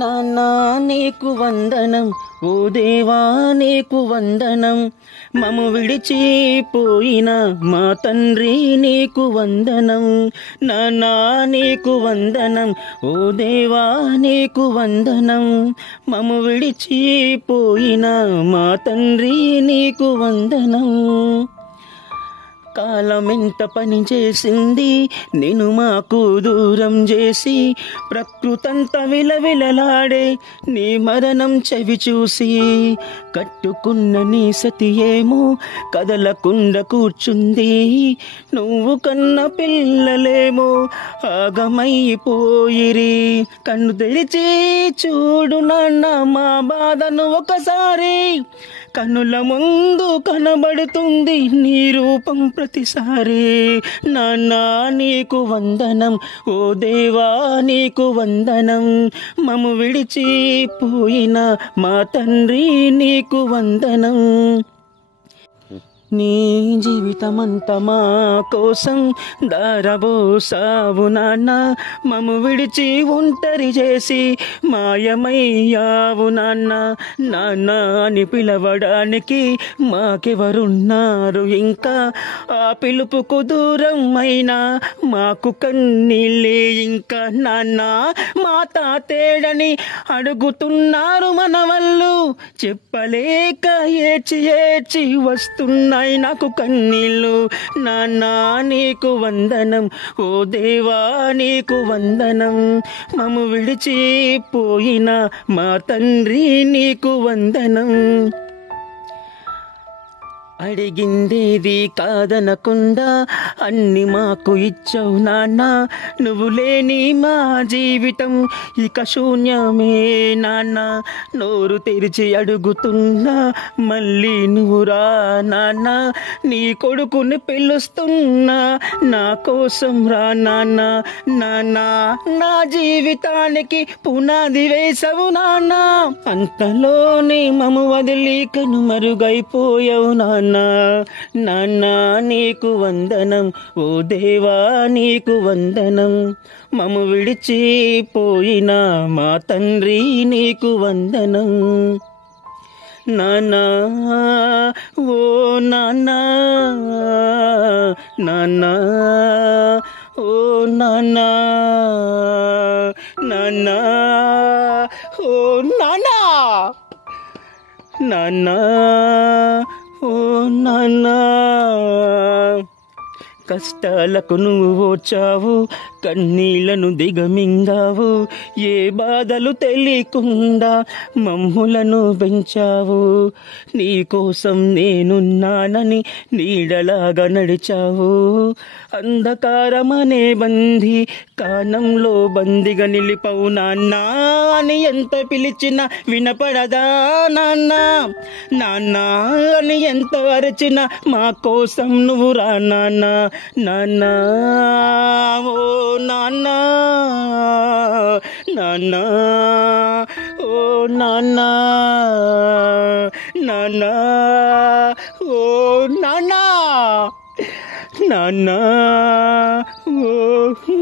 నాన్నా నీకు వందనం, ఓ దేవా నీకు వందనం, మము విడిచిపోయిన మా తండ్రి నీకు వందనం. నాన్నా నీకు వందనం, ఓ దేవా నీకు వందనం, మము విడిచిపోయిన మా తండ్రి నీకు వందనం. కాలమెంత పని చేసింది నేను మాకు దూరం చేసి, ప్రకృతంతా విలవిలలాడే నీ మరణం చెవి చూసి, కట్టుకున్న నీ సతి ఏమో కదలకుండా కూర్చుంది, నువ్వు కన్న పిల్లలేమో ఆగమైపోయిరి. కన్ను తెరిచి చూడు నాన్న మా బాధను ఒకసారి, కన్నుల ముందు కనబడుతుంది నీ రూపం ప్రతిసారి. నాన్నా నీకు వందనం, ఓ దేవా నీకు వందనం, మము విడిచిపోయిన మా తండ్రి నీకు వందనం. నీ జీవితమంతా మా కోసం దారబోసావు నాన్న, మము విడిచి ఒంటరి చేసి మాయమయ్యావు నాన్న. నాన్న అని పిలవడానికి మాకెవరున్నారు ఇంకా, ఆ పిలుపుకు దూరం అయినా మాకు కన్నీళ్ళే ఇంకా. నాన్న మా తాతేడని అడుగుతున్నారు మన వాళ్ళు, చెప్పలేక ఏడ్చి ఏడ్చి వస్తున్నాయి నాకు కన్నీళ్ళు. నాన్నా నీకు వందనం, ఓ దేవా నీకు వందనం, మము విడిచిపోయిన మా తండ్రి నీకు వందనం. అడిగిందేది కాదనకుండా అన్ని మాకు ఇచ్చావు నాన్న, నువ్వు లేని మా జీవితం ఇక శూన్యమే నాన్న. నోరు తెరిచి అడుగుతున్నా మళ్ళీ నువ్వు రా నాన్న, నీ కొడుకుని పిలుస్తున్నా నా కోసం రా నాన్న. నాన్న నా జీవితానికి పునాది వేసవు నాన్న, అంతలోనే మము వదిలి కనుమరుగైపోయావు నాన్న. నాన్న నీకు వందనం, ఓ దేవా నీకు వందనం, మము విడిచిపోయిన మా తండ్రి నీకు వందనం. నాన్నా ఓ నాన్నా, నాన్నా ఓ నాన్నా, నాన్నా ఓ నాన్నా, నాన్నా ఓ నాన్నా. కష్టాలకు నువ్వు ఓర్చావు, కన్నీళ్లను దిగమింగావు, ఏ బాధలు తెలియకుండా మమ్ములను పెంచావు. నీకోసం నేనున్నానని నీడలాగా నడిచావు, అంధకారమనే బంది కానంలో బందిగా నిలిపవు నాన్నా. అని ఎంత పిలిచినా వినపడదా నాన్న, నాన్న అని ఎంత అరచినా మా కోసం నువ్వు రా నాన్న. నాన్న ఓ నాన్న, నాన్న ఓ నాన్న, నాన్న ఓ నాన్న, నాన్న ఓ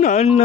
నాన్న.